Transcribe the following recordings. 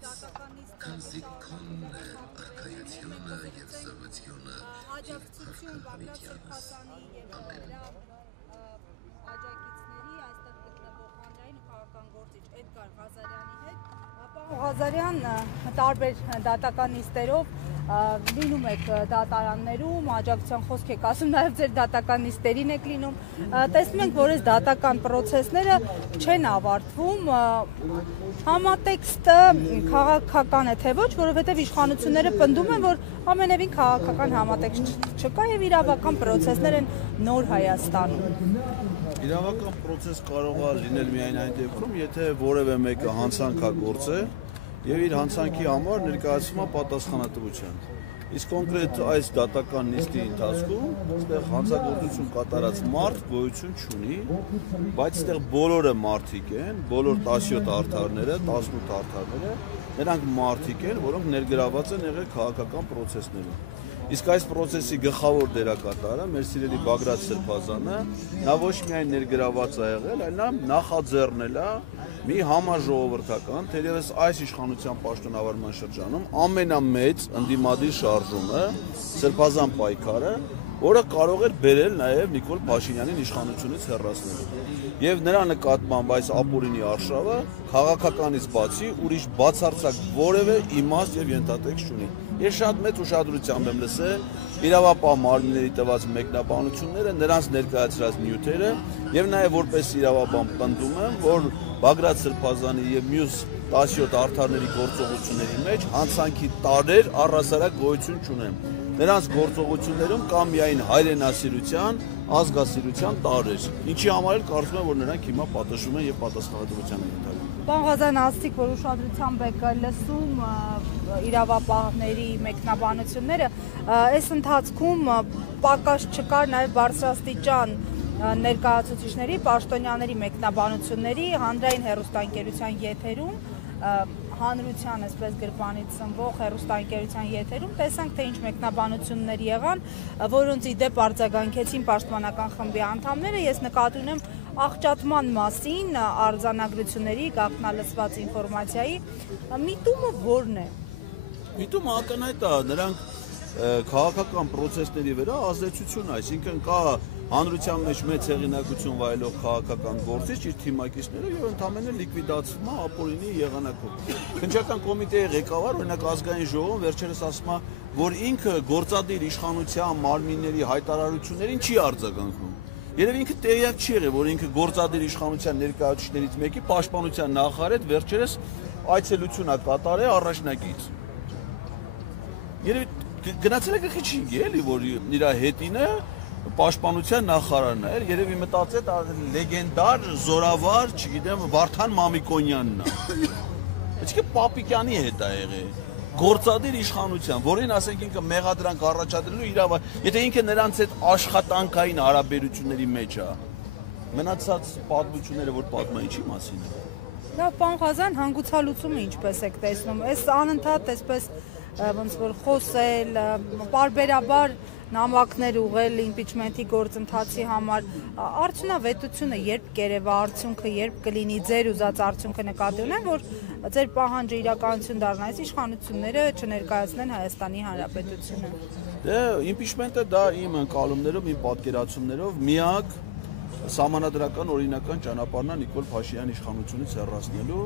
Քանզի քոնն է արքայությունը և զավաթյունը աջակցություն Բագրատ Սրբազանի և նրա աջակիցների այստեղ գտնվող հանրային ու քաղաքական գործիչ Էդգար Ղազարյանի հետ։ Պարոն Ղազարյան, տարբեր դատական նիստերով լինում եք դատարաններում, աջակցության խոսք եք ասում, նաև ձեր դատական նիստերին եք լինում։ Տեսնում ենք, որ այս դատական պրոցեսները չեն ավարտվում, համատեքստը քաղաքական է թե ոչ, որովհետև իշխանությունները պնդում են, որ ամենևին քաղաքական համատեքստ չկա եւ իրավական պրոցեսներ են նոր Հայաստանում։ Իրավական պրոցես կարող է լինել միայն այն դեպքում, եթե որևէ մեկը հանցանք է գործել եւ իր հանցանքի համար ներկայացվում է պատասխանատվության։ Իսկ կոնկրետ այս դատական նիստի ընթացքում այստեղ հանցագործություն կատարած մարդ գոյություն չունի, բայց այստեղ բոլորը մարդիկ են, բոլոր 17 արդարները, 18 արդարները, նրանք մարդիկ են, որոնք ներգրաված են եղել քաղաքական պրոցեսներում։ Իսկ այս պրոցեսի գլխավոր դերակատարը մեր սիրելի Բագրատ Սրբազանը, նա ոչ միայն ներգրաված է եղել, այլ նա նախաձեռնել է մի համաժողովրդական, թերևս այս իշխանության պաշտոնավարման շրջանում ամենամեծ ընդդիմադիր շարժումը, Սրբազան պայքարը, որը կարող էր բերել նաև Նիկոլ Փաշինյանին իշխանությունից հեռացնել։ Եվ նրա նկատմամբ այս ապօրինի արշավը քաղաքականից բացի ուրիշ բացարձակ որևէ իմաստ եւ ենթատեքստ չունի։ Ես շատ մեծ ուշադրությամբ եմ լսել իրավապահ մարմինների տված մեկնաբանությունները, նրանց ներկայացրած նյութերը եւ նաեւ որպես իրավաբան պնդում եմ, որ Բագրատ Սրբազանի եւ մյուս 17 արդարների գործողությունների մեջ հանցանքի տարեր առհասարակ գոյություն չունեն։ Նրանց գործողություններում կա միայն հայրենասիրության, ազգասիրության տարեր, ինչի համար էլ կարծում եմ, որ նրանք հիմա պատժվում են եւ պատասխանատվության են ընտրվում։ Պարոն Ղազարյան, ասացիք, որ ուշադրությամբ եք լսում իրավապահների մեկնաբանությունները, այս ընթացքում պակաս չկար նաև բարձրաստիճան ներկայացուցիչների, պաշտոնյաների մեկնաբանությունների հանրային հեռուստաընկերության եթերում, հանրության այսպես գրպանից սնվող հեռուստաընկերության եթերում տեսանք, թե ինչ մեկնաբանություններ եղան, որոնց ի դեպ արձագանքեցին պաշտպանական խմբի անդամները։ Ես նկատի ունեմ աղճատման մասին արձանագրությունների, գաղտնալսված ինֆորմացիայի, միտումը որն է։ Միտումը ակնհայտ է, նրանք քաղաքական պրոցեսների վրա ազդեցություն, այսինքն կա հանրության մեջ մեծ հեղինակություն վայելող քաղաքական գործիչ իր թիմակիցներով եւ ընդհանրապես լիկվիդացվում է ապօրինի եղանակով։ Քննչական կոմիտեի ղեկավար, օրինակ ազգային ժողովում վերջերս ասում է, որ ինքը գործադիր իշխանության մարմինների հայտարարություններին չի արձագանքում։ Երևի ինքը տեղյակ չի եղել, որ ինքը գործադիր իշխանության ներկայացուցիչներից մեկի պաշտպանության նախարար վերջերս այցելություն է կատարել առաջնակից։ Երևի գնացել է գլխի չի էլի, որ իր հետինը պաշտպանության նախարարն է, երևի մտածեց լեգենդար, զորավար, չգիտեմ, Վարդան Մամիկոնյանն է։ Ինչի՞ Պապիկյանի հետ է եղել։ Գործադիր իշխանության, որին ասենք ինքը մեղադրանք առաջադրելու եթե ինքը նրանց հետ աշխատանքային հարաբերությունների մեջ է, մնացած պատմությունները, որ պատմա ինչի մասին է։ Լավ, պարոն Ղազարյան, հանգուցալուծումը ինչպես եք տեսնում։ Այս անընդհատ այսպես ոնց որ խոսել, պարբերաբար նամակներ ուղղել իմպիչմենտի գործընթացի համար, արդյունավետությունը երբ կերևա, արդյունքը երբ կլինի, ձեր ուզած արդյունքը նկատի ունեմ, որ ձեր պահանջը իրականություն դառնա, այս իշխանությունները չներկայացնեն Հայաստանի Հանրապետությունը։ Դե իմպիչմենտը դա իմ ընկալումներով, իմ պատկերացումներով միակ սահմանադրական օրինական ճանապարհն է Նիկոլ Փաշինյանի իշխանությունից հեռացնելու։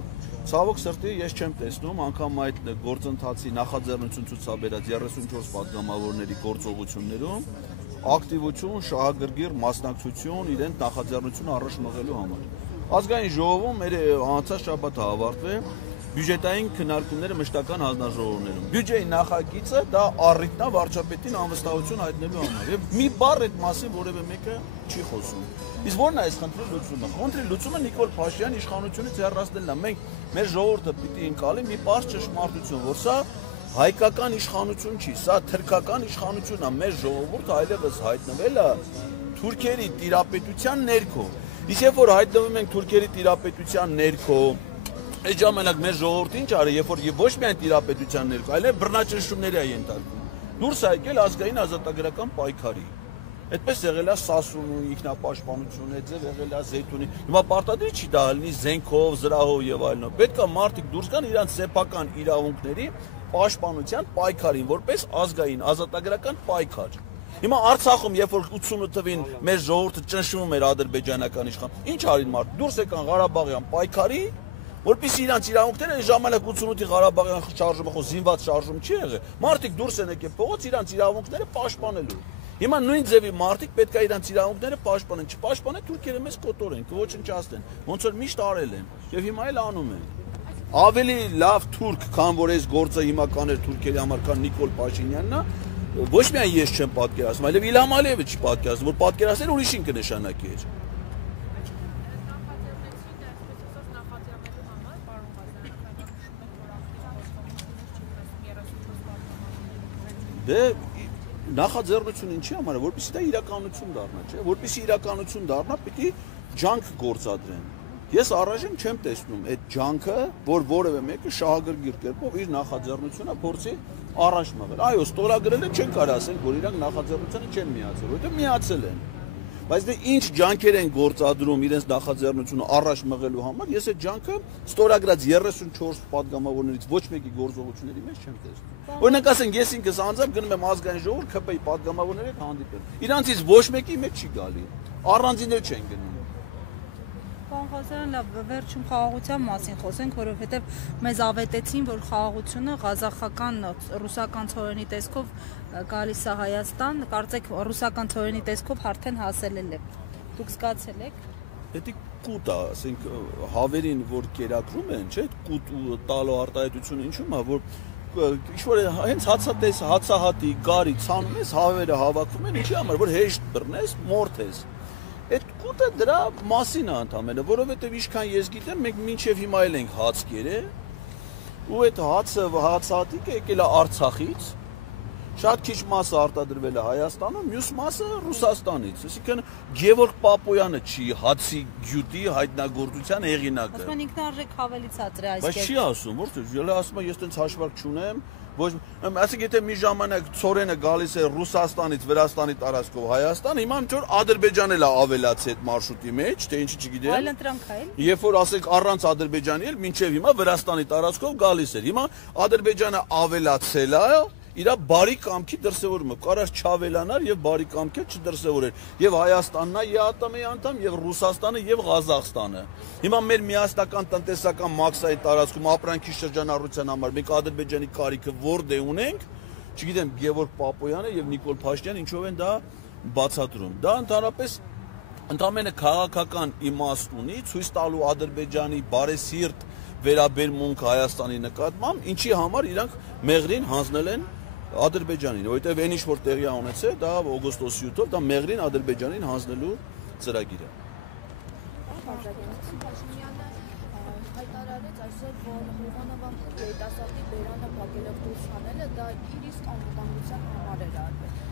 Ցավոք սրտի ես չեմ տեսնում անգամ այդ գործընթացի նախաձեռնություն ցուցաբերած 34 падգամավորների գործողություններում ակտիվություն, շահագրգիռ մասնակցություն իրենց նախաձեռնությունը առաջ մղելու համար։ Ազգային ժողովում մեր անցած շաբաթը ավարտվել բյուջետային քննարկումները մշտական հանձնաժողովներում։ Բյուջեի նախագիծը դա առիթն է վարչապետին անվստահություն հայտնելու համար։ Եվ մի բառ այդ մասին որևէ մեկը չի խոսում։ Իսկ ո՞րն է այս խնդրի լուծումը։ Խնդրի լուծումը Նիկոլ Փաշինյանի իշխանությունից հեռացնելն է։ Մենք մեր ժողովուրդը պիտի ընկալի մի բարձ ճշմարտություն, որ սա հայկական իշխանություն չի, սա թրքական իշխանություն է։ Մեր ժողովուրդը այլևս հայտնվել է թուրքերի տիրապետության ներքո։ Իսկ երբ որ հայտնվում ենք թուրքերի տիրապետության ներքո, այդ ժամանակ մեր ժողովուրդը ինչ արի, երբ որ ոչ միայն տիրապետության ներքո, այլև բռնաճնշումների է ենթարկվում։ Դուրս է եկել ազգային ազատագրական պայքարի։ Այդպես եղել է Սասունու ինքնապաշտպանությունը, ձև եղել է Զեյթունի։ Հիմա պարտադիր չի դա լինի զենքով, զրահով եւ այլն։ Պետք է մարդիկ դուրս գան իրանց սեփական իրավունքների պաշտպանության պայքարին, որպես ազգային ազատագրական պայքար։ Հիմա Արցախում, երբ որ 88 թվին մեր ժողովուրդը ճնշում էր ադրբեջանական իշխան, ինչ արին մարդ, դուրս եկան Ղարաբաղյան պայքարի, որպեսզի իրանց իրավունքները այն ժամանակ 88-ի Ղարաբաղյան շարժումը զինված շարժում չի եղել, մարդիկ դուրս են եկել փողոց իրանց իրավունքները պաշտպանելու։ Հիմա նույն ձևի մարդիկ պետք է իրանց իրավունքները պաշտպանեն, չպաշտպանեն թուրքերը մեզ կոտորեն, կոչնչացնեն, ոնց որ միշտ արել են, եւ հիմա էլ անում են։ Ավելի լավ թուրք, քան որ այս գործը հիմա կաներ թուրքերի համար, քան Նիկոլ Փաշինյանն է, ոչ միայն ես չեմ պատկերացնում, այլև Իլհամ Ալիևը չի պատկերացնում, որ պատկերացնել ուրիշին կնշանակի էր։ Դե նախաձեռնությունը ինչի համար է, որպեսզի դա իրականություն դառնա, չէ՞, որպեսզի իրականություն դառնա, պիտի ջանք գործադրեն։ Ես առայժմ չեմ տեսնում այդ ջանքը, որ որևէ մեկը շահագրգիռ կերպով իր նախաձեռնությունը փորձի առաջ մղել։ Այո, ստորագրել են, չեն կարող ասել, որ իրանք նախաձեռնությանը չեն միացել, որովհետև միացել են։ Բայց դե ինչ ջանքեր են գործադրում իրենց նախաձեռնությունը առաջ մղելու համար, ես այդ ջանքը ստորագրած 34 падգամավորներից ոչ մեկի գործողությունների մեջ չեմ տեսնում։ Օրինակ ասենք, ես ինքս անձամբ գնում եմ ազգային ժողով ՔՊ-ի падգամավորների հետ հանդիպել։ Իրանցից ոչ մեկի մեջ չի գալի։ Առանձիններ չեն գնում։ Պարոն Ղազարյան, լավ, վերջում խաղաղության մասին խոսենք, որովհետև մեզ ավետեցին, որ խաղաղությունը ղազախական ռուսական ցորենի տեսքով գալիս է Հայաստան, կարծեք ռուսական ցորենի տեսքով արդեն հասել է։ Դուք զգացել եք։ Դա կուտ է, ասենք հավերին, որ կերակրում են, չէ՞, կուտ ու տալու արտահայտությունը ինչու՞մ է, որ ինչ-որ հենց հացահատի, գարի ցանում ես, հավերը հավաքվում են, ինչի համար, որ հեշտ բռնես, մորթես։ Այդ կուտը դրա մասին է ընդամենը, որովհետև ինչքան ես գիտեմ, մենք մինչև հիմա էլ ենք հաց կերել, ու այդ հացահատիկը եկել է Արցախից, շատ քիչ մասը արտադրվել է Հայաստանում, մյուս մասը Ռուսաստանից։ Այսինքն Գևորգ Պապոյանը չի հացի գյուտի հայտնագործության հեղինակը։ Ասում են ինքնարժեք ավելի ցածր է այս Բայց չի ասում, որտե՞ղ ելա ասում է ես տենց հաշվարկ չունեմ, ոչ, ասենք եթե մի ժամանակ ցորենը գալիս է Ռուսաստանից, Վրաստանի տարածքով Հայաստան, հիմա ինչ որ Ադրբեջանն էլ է ավելացել այդ մարշրուտի մեջ, թե ինչի չգիտեմ։ Այլ ընտրանք է։ Երբ որ ասենք առանց Ադրբեջանի էլ մինչև հիմա Վրաստանի տարածքով գալիս էր։ Հիմա Ադրբեջանը ավելացել է իր բարի կամքի դրսևորումը, կարած չավելանար եւ բարի կամքը չդրսևորեր։ Եւ Հայաստանն է ԵԱՏՄ-ի անդամ, եւ Ռուսաստանը եւ Ղազախստանը։ Հիմա մեր միասնական տնտեսական մաքսայի տարածքում ապրանքի շրջանառության համար մենք Ադրբեջանի կարիքը որտե ունենք, չգիտեմ, Գևորգ Պապոյանը եւ Նիկոլ Փաշինյանը ինչով են դա բացատրում։ Դա ընդհանրապես ընդամենը քաղաքական իմաստ ունի, ցույց տալու Ադրբեջանի բարեսիրտ վերաբերմունք Հայաստանի նկատմամբ, ինչի համար իրանք մեղրին հանձնել են Ադրբեջանին, որովհետև այն ինչ որ տեղի ունեցել, դա օգոստոսի 7-ով դա մեղրին Ադրբեջանին հանձնելու ծրագիր է։ Փաշինյանը հայտարարեց այսօր, որ Հովանավանքում երիտասարդի բերանը փակելով դուրս հանելը դա իր իսկ անվտանգության համար էր արվել։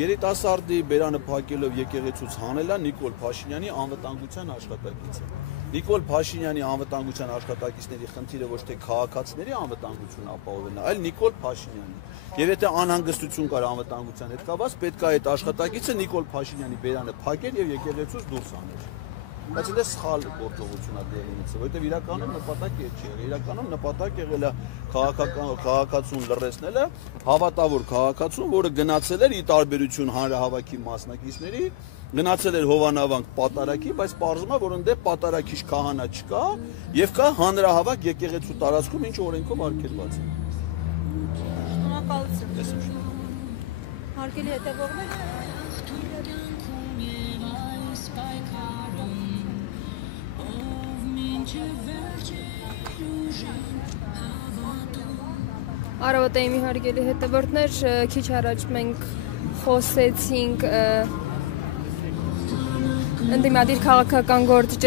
Երիտասարդի բերանը փակելով եկեղեցուց հանելը Նիկոլ Փաշինյանի անվտանգության աշխատակիցը։ Նիկոլ Փաշինյանի անվտանգության աշխատակիցների խնդիրը ոչ թե քաղաքացիների անվտանգությունը ապահովելն է, այլ Նիկոլ Փաշինյանի։ Եվ եթե անհանգստություն կար անվտանգության հետ կապված, պետք է այդ աշխատակիցը Նիկոլ Փաշինյանի բերանը փակեր եւ եկեղեցուց դուրս հաներ։ Բայց դա սխալ գործողություն է դեղի ունեցել, որովհետև իրականում նպատակը չի եղել։ Իրականում նպատակ եղել է քաղաքացուն լռեցնելը, հավատավոր քաղաքացուն, որը գնացել էր ի տարբերություն հանրահավաքի մասնակիցների, գնացել էր Հովանավանք պատարակի, բայց պարզվում է, որ այնտեղ պատարակիչ քահանա չկա եւ կա հանրահավաք եկեղեցու տարածքում, ինչ օրենքով արգելված է։ Շնորհակալություն։ Հարգելի հետևողներ, Արավատայիմի հարգելի հետևորդներ, քիչ առաջ մենք խոսեցինք ընդդիմադիր քաղաքական գործ